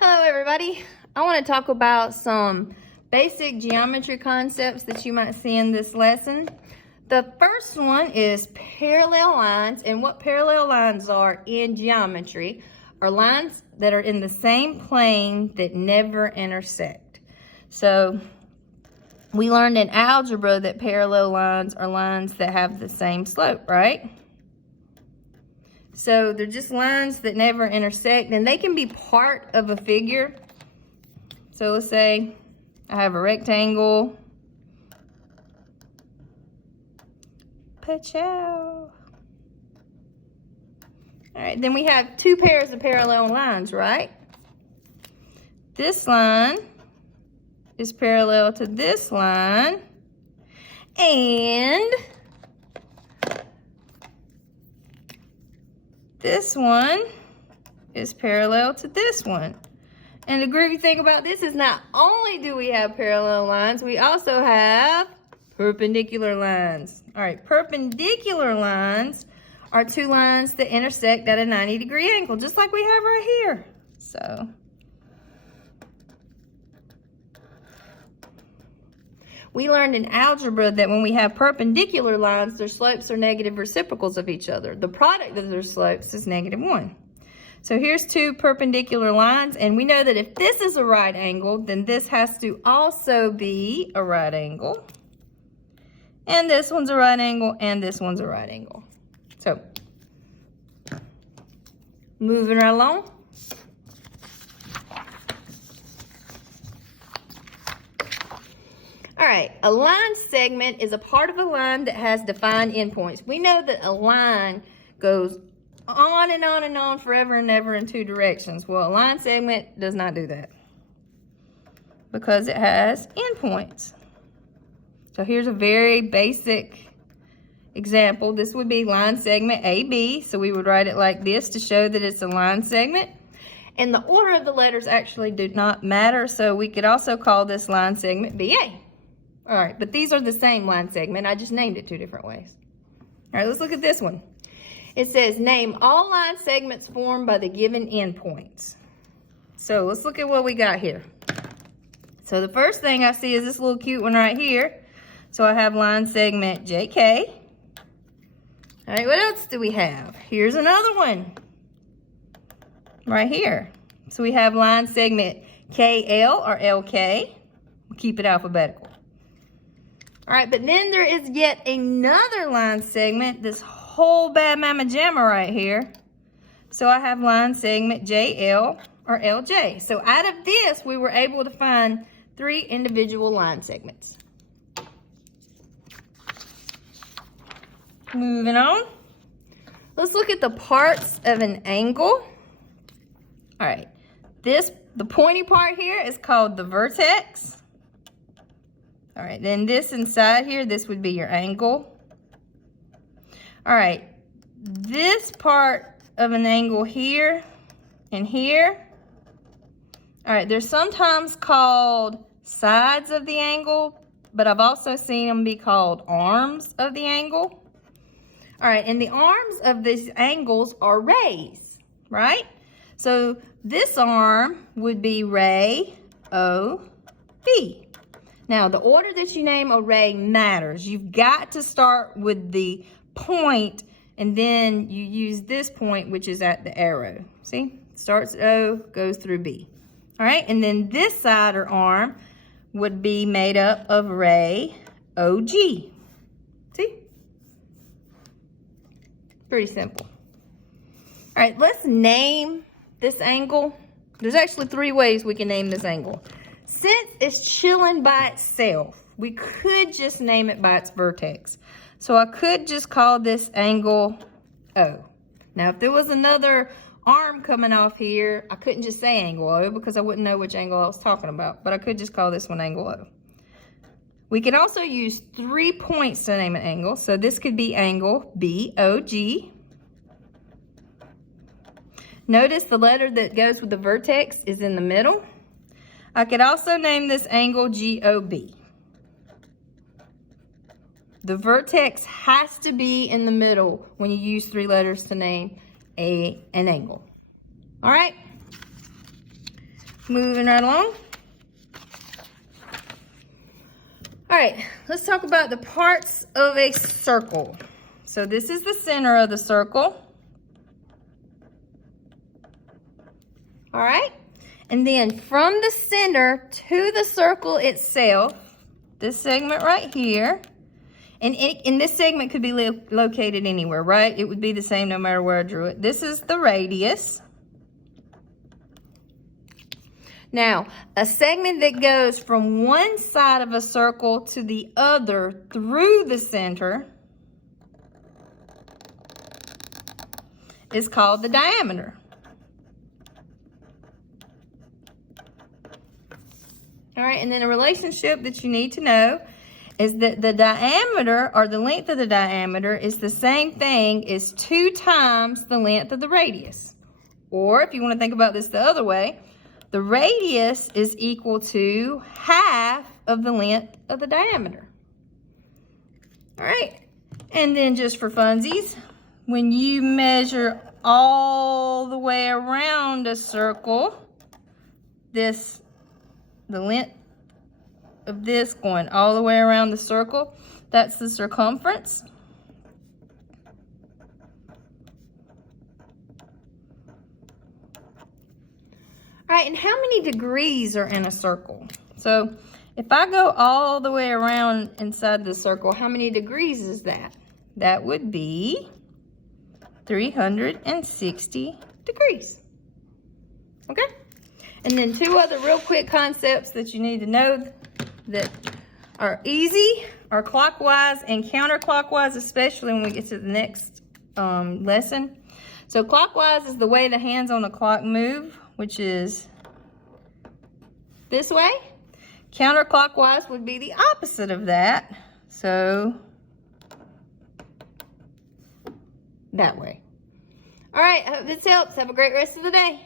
Hello everybody. I want to talk about some basic geometry concepts that you might see in this lesson. The first one is parallel lines, and what parallel lines are in geometry are lines that are in the same plane that never intersect. So we learned in algebra that parallel lines are lines that have the same slope, right? So they're just lines that never intersect, and they can be part of a figure. So let's say I have a rectangle. Pachow. All right, then we have two pairs of parallel lines, right? This line is parallel to this line, and this one is parallel to this one. And the groovy thing about this is not only do we have parallel lines, we also have perpendicular lines. All right, perpendicular lines are two lines that intersect at a 90-degree angle, just like we have right here. So we learned in algebra that when we have perpendicular lines, their slopes are negative reciprocals of each other. The product of their slopes is -1. So here's two perpendicular lines, and we know that if this is a right angle, then this has to also be a right angle. And this one's a right angle, and this one's a right angle. So, moving right along. All right, a line segment is a part of a line that has defined endpoints. We know that a line goes on and on and on forever and ever in two directions. Well, a line segment does not do that because it has endpoints. So here's a very basic example. This would be line segment AB. So we would write it like this to show that it's a line segment. And the order of the letters actually do not matter. So we could also call this line segment BA. All right, but these are the same line segment. I just named it two different ways. All right, let's look at this one. It says, name all line segments formed by the given endpoints. So let's look at what we got here. So the first thing I see is this little cute one right here. So I have line segment JK. All right, what else do we have? Here's another one right here. So we have line segment KL or LK. We'll keep it alphabetical. All right, but then there is yet another line segment, this whole bad mama jamma right here. So I have line segment JL or LJ. So out of this, we were able to find 3 individual line segments. Moving on. Let's look at the parts of an angle. All right, the pointy part here is called the vertex. All right, then this inside here, this would be your angle. All right, this part of an angle here and here. All right, they're sometimes called sides of the angle, but I've also seen them be called arms of the angle. All right, and the arms of these angles are rays, right? So this arm would be ray OB. Now, the order that you name a ray matters. You've got to start with the point, and then you use this point, which is at the arrow. See? Starts at O, goes through B. All right, and then this side or arm would be made up of ray OG. See? Pretty simple. All right, let's name this angle. There's actually 3 ways we can name this angle. Since it's chilling by itself, we could just name it by its vertex. So I could just call this angle O. Now, if there was another arm coming off here, I couldn't just say angle O because I wouldn't know which angle I was talking about, but I could just call this one angle O. We can also use 3 points to name an angle. So this could be angle BOG. Notice the letter that goes with the vertex is in the middle. I could also name this angle GOB. The vertex has to be in the middle when you use 3 letters to name an angle. All right? moving right along. All right, let's talk about the parts of a circle. So this is the center of the circle. All right, and then from the center to the circle itself, this segment right here, and this segment could be located anywhere, right? It would be the same no matter where I drew it. This is the radius. Now, a segment that goes from one side of a circle to the other through the center is called the diameter. All right, and then a relationship that you need to know is that the diameter, or the length of the diameter, is the same thing as 2 times the length of the radius. Or if you want to think about this the other way, the radius is equal to half of the length of the diameter. All right, and then just for funsies, when you measure all the way around a circle, the length of this going all the way around the circle, that's the circumference. All right, and how many degrees are in a circle? So if I go all the way around inside the circle, how many degrees is that? That would be 360 degrees. Okay? And then 2 other real quick concepts that you need to know that are easy are clockwise and counterclockwise, especially when we get to the next lesson. So clockwise is the way the hands on the clock move, which is this way. Counterclockwise would be the opposite of that. So that way. All right, I hope this helps. Have a great rest of the day.